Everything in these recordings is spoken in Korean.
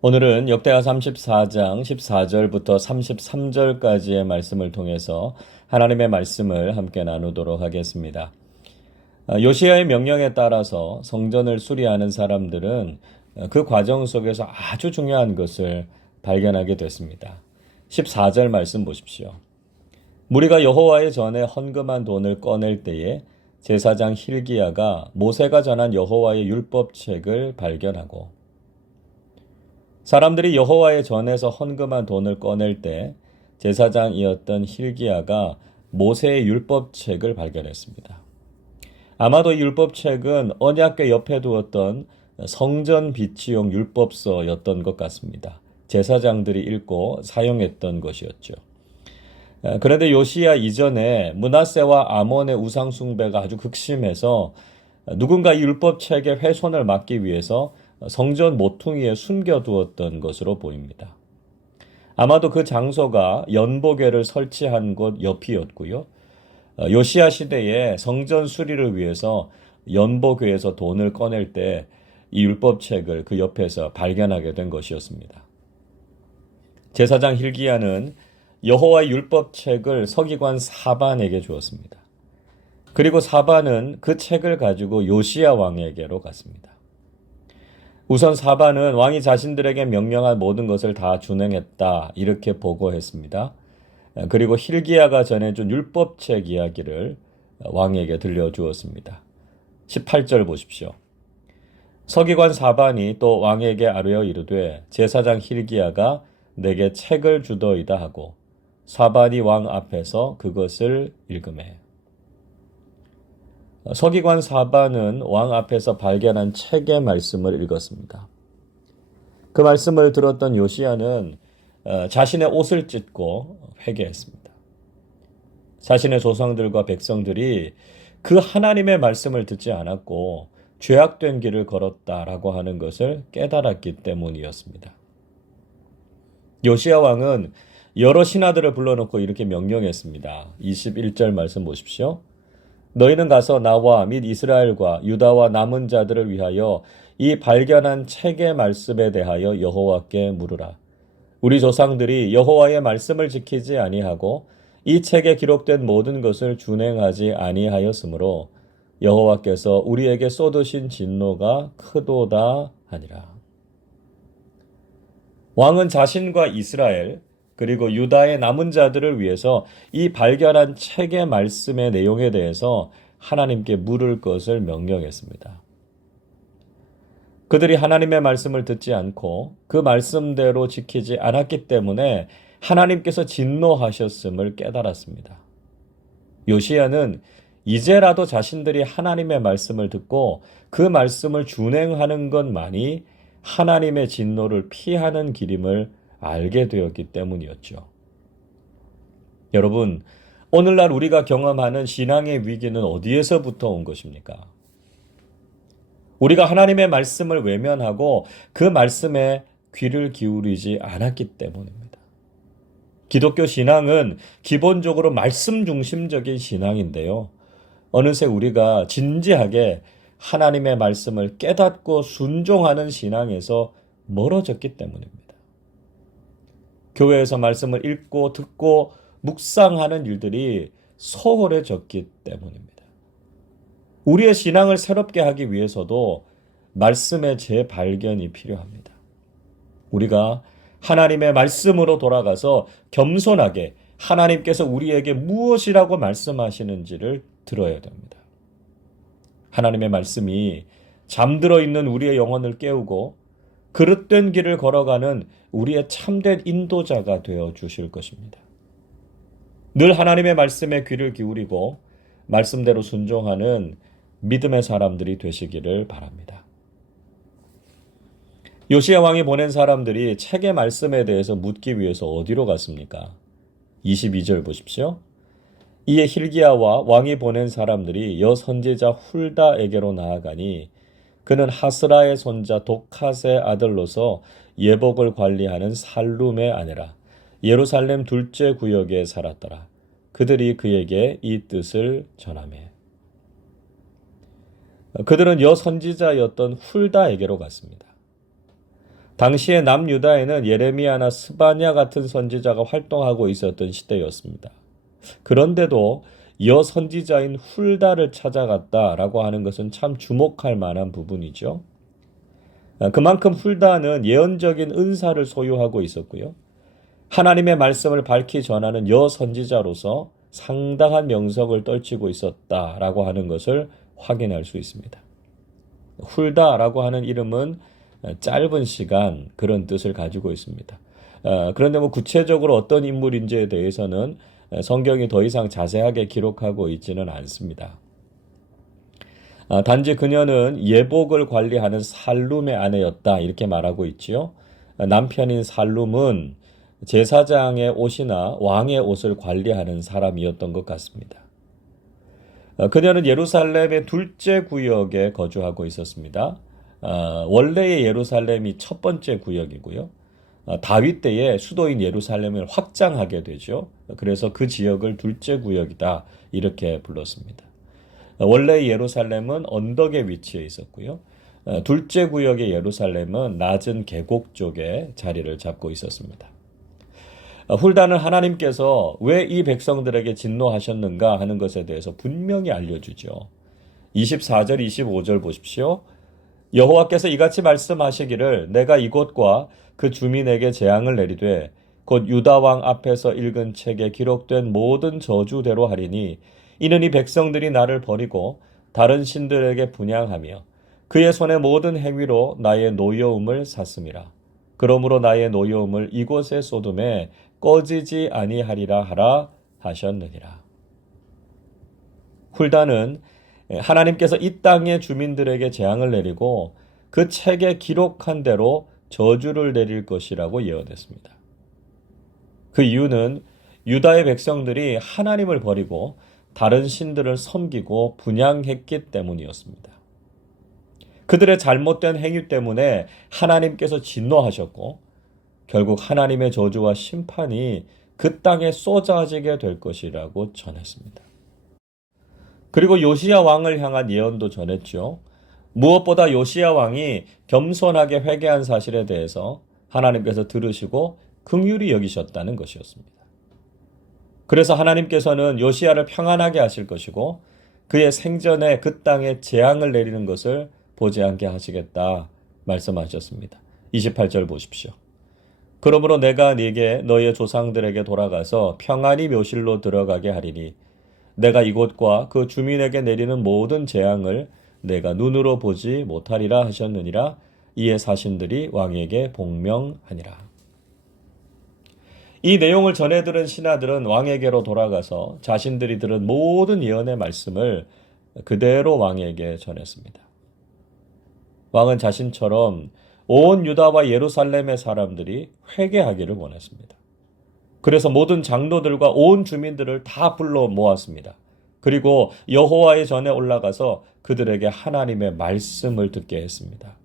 오늘은 역대하 34장 14절부터 33절까지의 말씀을 통해서 하나님의 말씀을 함께 나누도록 하겠습니다. 요시야의 명령에 따라서 성전을 수리하는 사람들은 그 과정 속에서 아주 중요한 것을 발견하게 됐습니다. 14절 말씀 보십시오. 무리가 여호와의 전에 헌금한 돈을 꺼낼 때에 제사장 hil기야가 모세가 전한 여호와의 율법책을 발견하고, 사람들이 여호와의 전에서 헌금한 돈을 꺼낼 때 제사장이었던 hil기야가 모세의 율법책을 발견했습니다. 아마도 이 율법책은 언약궤 옆에 두었던 성전 비치용 율법서였던 것 같습니다. 제사장들이 읽고 사용했던 것이었죠. 그런데 요시야 이전에 므낫세와 아몬의 우상 숭배가 아주 극심해서 누군가 이 율법책의 훼손을 막기 위해서 성전 모퉁이에 숨겨두었던 것으로 보입니다. 아마도 그 장소가 연보궤를 설치한 곳 옆이었고요. 요시야 시대에 성전 수리를 위해서 연보궤에서 돈을 꺼낼 때 이 율법책을 그 옆에서 발견하게 된 것이었습니다. 제사장 hil기야는 여호와의 율법책을 서기관 사반에게 주었습니다. 그리고 사반은 그 책을 가지고 요시야 왕에게로 갔습니다. 우선 사반은 왕이 자신들에게 명령한 모든 것을 다 준행했다, 이렇게 보고했습니다. 그리고 hil기야가 전해준 율법책 이야기를 왕에게 들려주었습니다. 18절 보십시오. 서기관 사반이 또 왕에게 아뢰어 이르되 제사장 hil기야가 내게 책을 주더이다 하고 사반이 왕 앞에서 그것을 읽으매. 서기관 사반은 왕 앞에서 발견한 책의 말씀을 읽었습니다. 그 말씀을 들었던 요시야는 자신의 옷을 찢고 회개했습니다. 자신의 조상들과 백성들이 그 하나님의 말씀을 듣지 않았고 죄악된 길을 걸었다라고 하는 것을 깨달았기 때문이었습니다. 요시야 왕은 여러 신하들을 불러놓고 이렇게 명령했습니다. 21절 말씀 보십시오. 너희는 가서 나와 및 이스라엘과 유다와 남은 자들을 위하여 이 발견한 책의 말씀에 대하여 여호와께 물으라. 우리 조상들이 여호와의 말씀을 지키지 아니하고 이 책에 기록된 모든 것을 준행하지 아니하였으므로 여호와께서 우리에게 쏟으신 진노가 크도다 하니라. 왕은 자신과 이스라엘 그리고 유다의 남은 자들을 위해서 이 발견한 책의 말씀의 내용에 대해서 하나님께 물을 것을 명령했습니다. 그들이 하나님의 말씀을 듣지 않고 그 말씀대로 지키지 않았기 때문에 하나님께서 진노하셨음을 깨달았습니다. 요시야는 이제라도 자신들이 하나님의 말씀을 듣고 그 말씀을 준행하는 것만이 하나님의 진노를 피하는 길임을 알게 되었기 때문이었죠. 여러분, 오늘날 우리가 경험하는 신앙의 위기는 어디에서부터 온 것입니까? 우리가 하나님의 말씀을 외면하고 그 말씀에 귀를 기울이지 않았기 때문입니다. 기독교 신앙은 기본적으로 말씀 중심적인 신앙인데요. 어느새 우리가 진지하게 하나님의 말씀을 깨닫고 순종하는 신앙에서 멀어졌기 때문입니다. 교회에서 말씀을 읽고 듣고 묵상하는 일들이 소홀해졌기 때문입니다. 우리의 신앙을 새롭게 하기 위해서도 말씀의 재발견이 필요합니다. 우리가 하나님의 말씀으로 돌아가서 겸손하게 하나님께서 우리에게 무엇이라고 말씀하시는지를 들어야 됩니다. 하나님의 말씀이 잠들어 있는 우리의 영혼을 깨우고 그릇된 길을 걸어가는 우리의 참된 인도자가 되어 주실 것입니다. 늘 하나님의 말씀에 귀를 기울이고 말씀대로 순종하는 믿음의 사람들이 되시기를 바랍니다. 요시야 왕이 보낸 사람들이 책의 말씀에 대해서 묻기 위해서 어디로 갔습니까? 22절 보십시오. 이에 hil기야와 왕이 보낸 사람들이 여선지자 훌다에게로 나아가니 그는 하스라의 손자 독핫의 아들로서 예복을 관리하는 살룸의 아내라. 예루살렘 둘째 구역에 살았더라. 그들이 그에게 이 뜻을 전하매. 그들은 여선지자였던 훌다에게로 갔습니다. 당시에 남유다에는 예레미야나 스바냐 같은 선지자가 활동하고 있었던 시대였습니다. 그런데도 여선지자인 훌다를 찾아갔다라고 하는 것은 참 주목할 만한 부분이죠. 그만큼 훌다는 예언적인 은사를 소유하고 있었고요. 하나님의 말씀을 밝히 전하는 여선지자로서 상당한 명성을 떨치고 있었다라고 하는 것을 확인할 수 있습니다. 훌다라고 하는 이름은 짧은 시간 그런 뜻을 가지고 있습니다. 그런데 구체적으로 어떤 인물인지에 대해서는 성경이 더 이상 자세하게 기록하고 있지는 않습니다. 단지 그녀는 예복을 관리하는 살룸의 아내였다 이렇게 말하고 있지요. 남편인 살룸은 제사장의 옷이나 왕의 옷을 관리하는 사람이었던 것 같습니다. 그녀는 예루살렘의 둘째 구역에 거주하고 있었습니다. 원래의 예루살렘이 첫 번째 구역이고요. 다윗 때에 수도인 예루살렘을 확장하게 되죠. 그래서 그 지역을 둘째 구역이다 이렇게 불렀습니다. 원래 예루살렘은 언덕에 위치해 있었고요. 둘째 구역의 예루살렘은 낮은 계곡 쪽에 자리를 잡고 있었습니다. 훌다는 하나님께서 왜 이 백성들에게 진노하셨는가 하는 것에 대해서 분명히 알려주죠. 24절, 25절 보십시오. 여호와께서 이같이 말씀하시기를 내가 이곳과 그 주민에게 재앙을 내리되 곧 유다 왕 앞에서 읽은 책에 기록된 모든 저주대로 하리니 이는 이 백성들이 나를 버리고 다른 신들에게 분향하며 그의 손의 모든 행위로 나의 노여움을 샀음이라. 그러므로 나의 노여움을 이곳에 쏟음에 꺼지지 아니하리라 하라 하셨느니라. 훌다는 하나님께서 이 땅의 주민들에게 재앙을 내리고 그 책에 기록한 대로 저주를 내릴 것이라고 예언했습니다. 그 이유는 유다의 백성들이 하나님을 버리고 다른 신들을 섬기고 분향했기 때문이었습니다. 그들의 잘못된 행위 때문에 하나님께서 진노하셨고 결국 하나님의 저주와 심판이 그 땅에 쏟아지게 될 것이라고 전했습니다. 그리고 요시야 왕을 향한 예언도 전했죠. 무엇보다 요시야 왕이 겸손하게 회개한 사실에 대해서 하나님께서 들으시고 긍휼히 여기셨다는 것이었습니다. 그래서 하나님께서는 요시야를 평안하게 하실 것이고 그의 생전에 그 땅에 재앙을 내리는 것을 보지 않게 하시겠다 말씀하셨습니다. 28절 보십시오. 그러므로 내가 네게 너의 조상들에게 돌아가서 평안히 묘실로 들어가게 하리니 내가 이곳과 그 주민에게 내리는 모든 재앙을 내가 눈으로 보지 못하리라 하셨느니라. 이에 사신들이 왕에게 복명하니라. 이 내용을 전해 들은 신하들은 왕에게로 돌아가서 자신들이 들은 모든 예언의 말씀을 그대로 왕에게 전했습니다. 왕은 자신처럼 온 유다와 예루살렘의 사람들이 회개하기를 원했습니다. 그래서 모든 장로들과 온 주민들을 다 불러 모았습니다. 그리고 여호와의 전에 올라가서 그들에게 하나님의 말씀을 듣게 했습니다.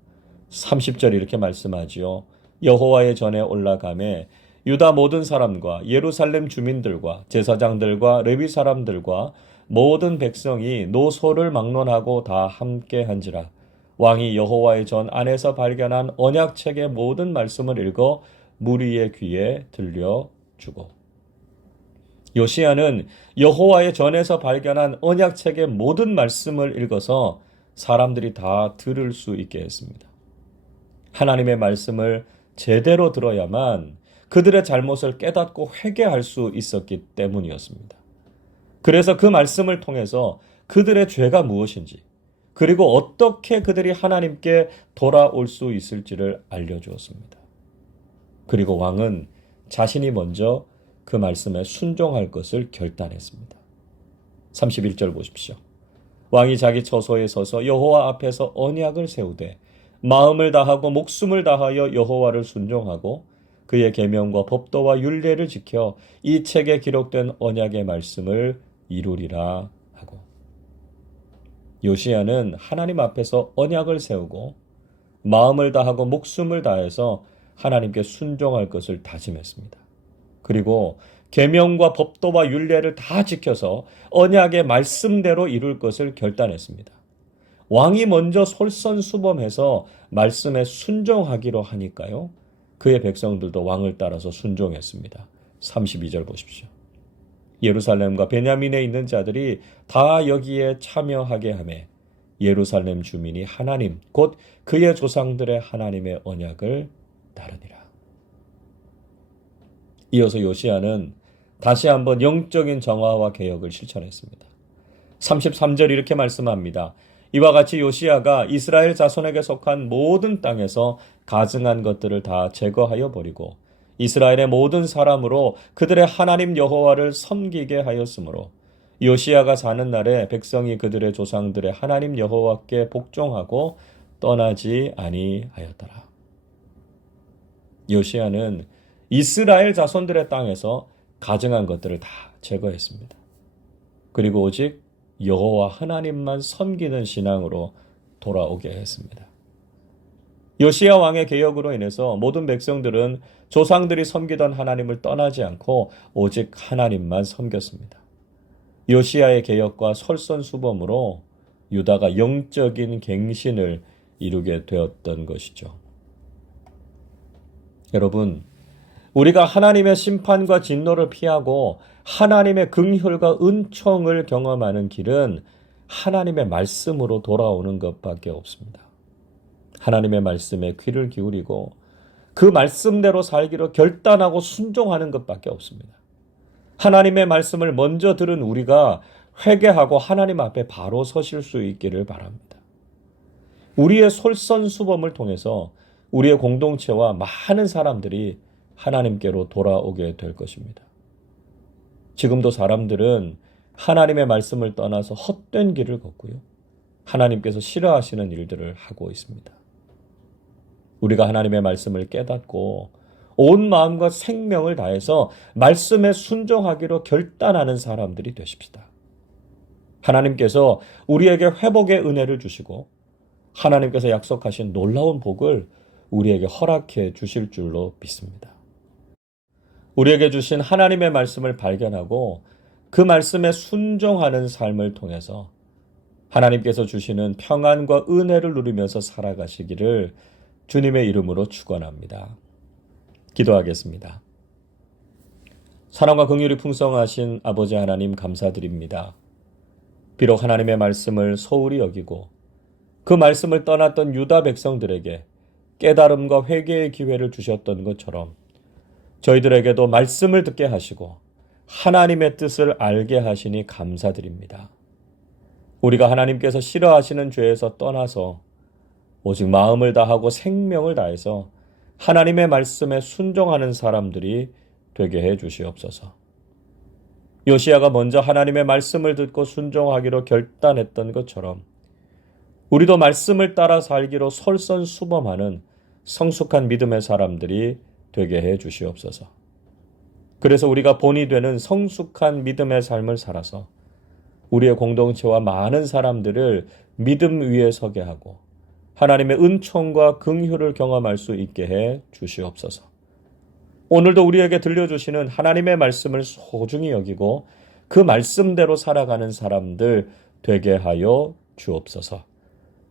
30절 이렇게 말씀하지요. 여호와의 전에 올라가매 유다 모든 사람과 예루살렘 주민들과 제사장들과 레위 사람들과 모든 백성이 노소를 막론하고 다 함께 한지라. 왕이 여호와의 전 안에서 발견한 언약책의 모든 말씀을 읽어 무리의 귀에 들려주고. 요시야는 여호와의 전에서 발견한 언약책의 모든 말씀을 읽어서 사람들이 다 들을 수 있게 했습니다. 하나님의 말씀을 제대로 들어야만 그들의 잘못을 깨닫고 회개할 수 있었기 때문이었습니다. 그래서 그 말씀을 통해서 그들의 죄가 무엇인지 그리고 어떻게 그들이 하나님께 돌아올 수 있을지를 알려주었습니다. 그리고 왕은 자신이 먼저 그 말씀에 순종할 것을 결단했습니다. 31절 보십시오. 왕이 자기 처소에 서서 여호와 앞에서 언약을 세우되 마음을 다하고 목숨을 다하여 여호와를 순종하고 그의 계명과 법도와 율례를 지켜 이 책에 기록된 언약의 말씀을 이루리라 하고. 요시야는 하나님 앞에서 언약을 세우고 마음을 다하고 목숨을 다해서 하나님께 순종할 것을 다짐했습니다. 그리고 계명과 법도와 율례를 다 지켜서 언약의 말씀대로 이룰 것을 결단했습니다. 왕이 먼저 솔선수범해서 말씀에 순종하기로 하니까요. 그의 백성들도 왕을 따라서 순종했습니다. 32절 보십시오. 예루살렘과 베냐민에 있는 자들이 다 여기에 참여하게 하매 예루살렘 주민이 하나님 곧 그의 조상들의 하나님의 언약을 따르니라. 이어서 요시야는 다시 한번 영적인 정화와 개혁을 실천했습니다. 33절 이렇게 말씀합니다. 이와 같이 요시야가 이스라엘 자손에게 속한 모든 땅에서 가증한 것들을 다 제거하여 버리고 이스라엘의 모든 사람으로 그들의 하나님 여호와를 섬기게 하였으므로 요시야가 사는 날에 백성이 그들의 조상들의 하나님 여호와께 복종하고 떠나지 아니하였더라. 요시야는 이스라엘 자손들의 땅에서 가증한 것들을 다 제거했습니다. 그리고 오직 여호와 하나님만 섬기는 신앙으로 돌아오게 했습니다. 요시야 왕의 개혁으로 인해서 모든 백성들은 조상들이 섬기던 하나님을 떠나지 않고 오직 하나님만 섬겼습니다. 요시야의 개혁과 솔선수범으로 유다가 영적인 갱신을 이루게 되었던 것이죠. 여러분, 우리가 하나님의 심판과 진노를 피하고 하나님의 긍휼과 은총을 경험하는 길은 하나님의 말씀으로 돌아오는 것밖에 없습니다. 하나님의 말씀에 귀를 기울이고 그 말씀대로 살기로 결단하고 순종하는 것밖에 없습니다. 하나님의 말씀을 먼저 들은 우리가 회개하고 하나님 앞에 바로 서실 수 있기를 바랍니다. 우리의 솔선수범을 통해서 우리의 공동체와 많은 사람들이 하나님께로 돌아오게 될 것입니다. 지금도 사람들은 하나님의 말씀을 떠나서 헛된 길을 걷고요. 하나님께서 싫어하시는 일들을 하고 있습니다. 우리가 하나님의 말씀을 깨닫고 온 마음과 생명을 다해서 말씀에 순종하기로 결단하는 사람들이 되십시다. 하나님께서 우리에게 회복의 은혜를 주시고 하나님께서 약속하신 놀라운 복을 우리에게 허락해 주실 줄로 믿습니다. 우리에게 주신 하나님의 말씀을 발견하고 그 말씀에 순종하는 삶을 통해서 하나님께서 주시는 평안과 은혜를 누리면서 살아가시기를 주님의 이름으로 축원합니다. 기도하겠습니다. 사랑과 긍휼이 풍성하신 아버지 하나님 감사드립니다. 비록 하나님의 말씀을 소홀히 여기고 그 말씀을 떠났던 유다 백성들에게 깨달음과 회개의 기회를 주셨던 것처럼 저희들에게도 말씀을 듣게 하시고 하나님의 뜻을 알게 하시니 감사드립니다. 우리가 하나님께서 싫어하시는 죄에서 떠나서 오직 마음을 다하고 생명을 다해서 하나님의 말씀에 순종하는 사람들이 되게 해 주시옵소서. 요시야가 먼저 하나님의 말씀을 듣고 순종하기로 결단했던 것처럼 우리도 말씀을 따라 살기로 솔선수범하는 성숙한 믿음의 사람들이 되게 해 주시옵소서. 그래서 우리가 본이 되는 성숙한 믿음의 삶을 살아서 우리의 공동체와 많은 사람들을 믿음 위에 서게 하고 하나님의 은총과 긍휼을 경험할 수 있게 해 주시옵소서. 오늘도 우리에게 들려주시는 하나님의 말씀을 소중히 여기고 그 말씀대로 살아가는 사람들 되게 하여 주옵소서.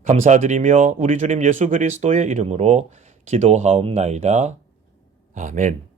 감사드리며 우리 주님 예수 그리스도의 이름으로 기도하옵나이다. 아멘.